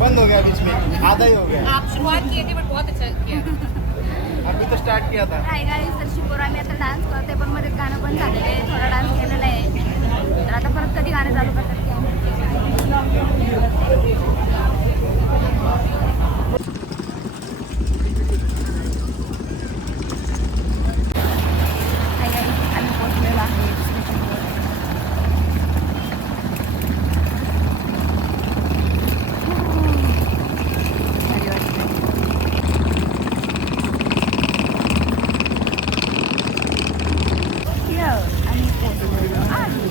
बंद हो गया बीच में, आधा ही हो गया। आप शुरुआत किए थे बट बहुत अच्छा किया। अभी तो स्टार्ट किया था। हाय गाईज, तर शिपोरा मी आता डान्स करते, पण मध्ये गाणं पण झालेलं आहे, थोडा डान्स केलेला आहे, तर आता परत कधी गाणं चालू करतात की हाय गाईज, आम्ही पोहोचलेलो आहे स्टेशनवर. भारी वाटतंय. आम्ही पोहोचलेलो आहे.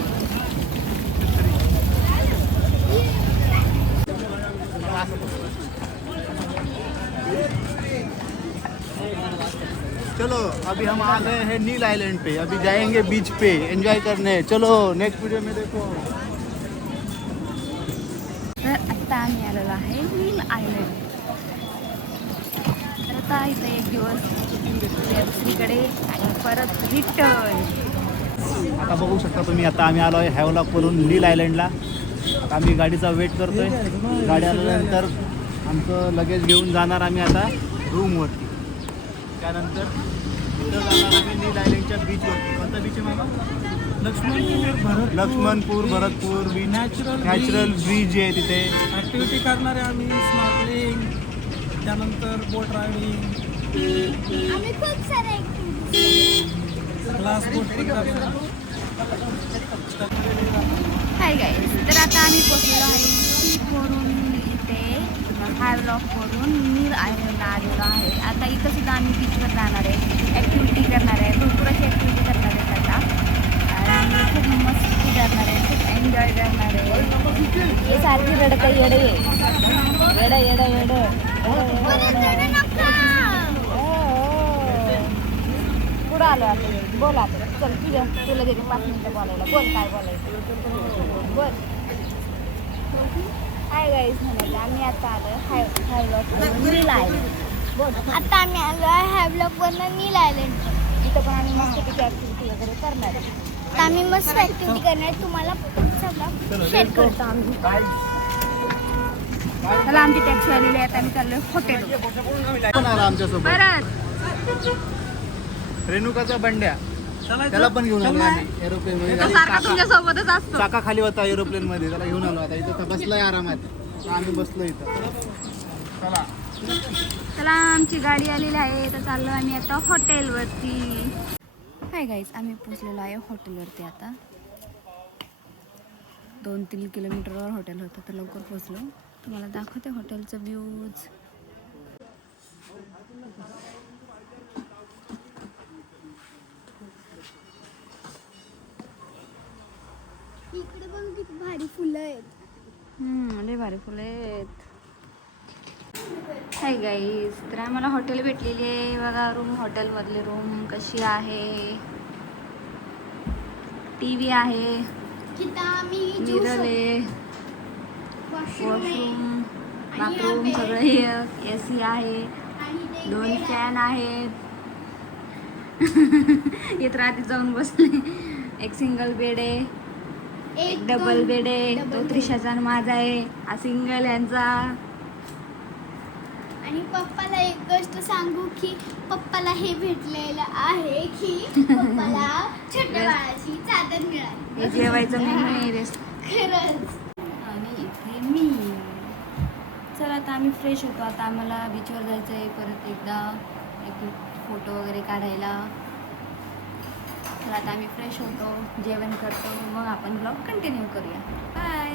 चलो अभी हम आ गए हैं नील आइलैंड पे, अभी जाएंगे बीच पे एंजॉय करने। चलो नेक्स्ट वीडियो में देखो। तर आत्ता आम्ही आलेलो आहे नील आयलंड. तर आता इथं एक दिवस दुसरीकडे आणि परत रिटर्न. आता बघू शकता तुम्ही, आता आम्ही आलो आहे हॅवलॉक वरून नील आयलँडला. आता आम्ही गाडीचा वेट करतोय. गाडी आल्यानंतर आमचं लगेज घेऊन जाणार आम्ही आता रूमवरती. त्यानंतर तिथं जाणार आम्ही नील आयलँडच्या बीचवरती. कोणता बीच आहे मामा? Lakshmanpur Bharatpur beach. Natural bridge आहे तिथे. ॲक्टिव्हिटी करणार आहे आम्ही, स्नॉर्कलिंग, त्यानंतर बोट रायडिंग, आम्ही खूप सारे ग्लास बोट पण करणार. हाय गाईज, तर आता आम्ही पोहोचलेलो आहे सीवरून इथे हॅवलॉकवरून नील आयलंडला आलेलो आहे. आता इथं सुद्धा आम्ही बीचवर जाणार आहे, ॲक्टिव्हिटी करणार आहे, भरपूर अशी ॲक्टिव्हिटी करणार आहे आता, आणि खूप मस्ती करणार आहे, खूप एन्जॉय करणार आहे. हे सारखी रडतं येडं आहे, येडं येडं येडं पुढं आलो आता. बोल आता, चल तुला देते 5 मिनिटं बोलायला. बोल काय बोलायचं, बोल. हाय गाईज म्हणायचं, आम्ही आता आलो हॅवलॉकवरून नील आयलंड. बोल. आता आम्ही आलो आहे हॅवलॉकवरून नील आयलंड. इथं पण आम्ही मस्तपैकी ॲक्टिव्हिटी वगैरे करणार आहे. तर आम्ही मस्त ॲक्टिव्हिटी करणार आहे, तुम्हाला सगळं शेअर करतो आम्ही. त्याला आमची टॅक्सी आलेली आहे, आता आम्ही चाललो हॉटेल पण आला आमच्यासोबत परत. रेणुकाचा बंड्या, त्याला पण घेऊन आलो आम्ही एरोप्लेन मध्ये. सारखा तुमच्या सोबतच असतो. चाका खाली होता एरोप्लेन मध्ये, त्याला घेऊन आलो. आता इथं बसलाय आरामात, तर आम्ही बसलो इथं. चला चला, आमची गाडी आलेली आहे, तर चाललो आम्ही आता हॉटेलवरती. हाय गाईज, आम्ही पोचलेलो आहे हॉटेलवरती. आता 2-3 किलोमीटरवर हॉटेल होतं, तर लवकर पोचलो. तुम्हाला दाखवते हॉटेलचं व्ह्यूज. इकडे बघ किती भारी फुलं आहेत. लय भारी फुलं आहेत. हाय गाईज, तर आम्हाला हॉटेल भेटलेली आहे बघा. रूम, हॉटेलमधली रूम कशी आहे. TV आहे, तिथं आम्ही मिरर आहे, वॉशरूम आहे वॉशरूम, आणि बाथरूम, यहाँ पे- सगळं AC आहे, आणि ते 2 इकडे फॅन आहेत. येत रात्री जाऊन बसले. एक सिंगल बेड आहे, एक डबल दोन बेड आहे. double तो bed. त्रिशाचा आणि माझा आहे, हा सिंगल यांचा. आणि पप्पाला एक गोष्ट सांगू की पप्पाला हे भेटलेलं आहे की पप्पाला छोट्या बाळाची चादर हे मिळाली. जेवायचं मेनू आहे रेस्ट. खरंच. आणि इथे मी. चला, आता आम्ही फ्रेश होतो. आता आम्हाला बीचवर जायचं आहे परत एकदा, एक फोटो वगैरे काढायला. तर आता आम्ही फ्रेश होतो, जेवण करतो, मग आपण ब्लॉग कंटिन्यू करूया. बाय.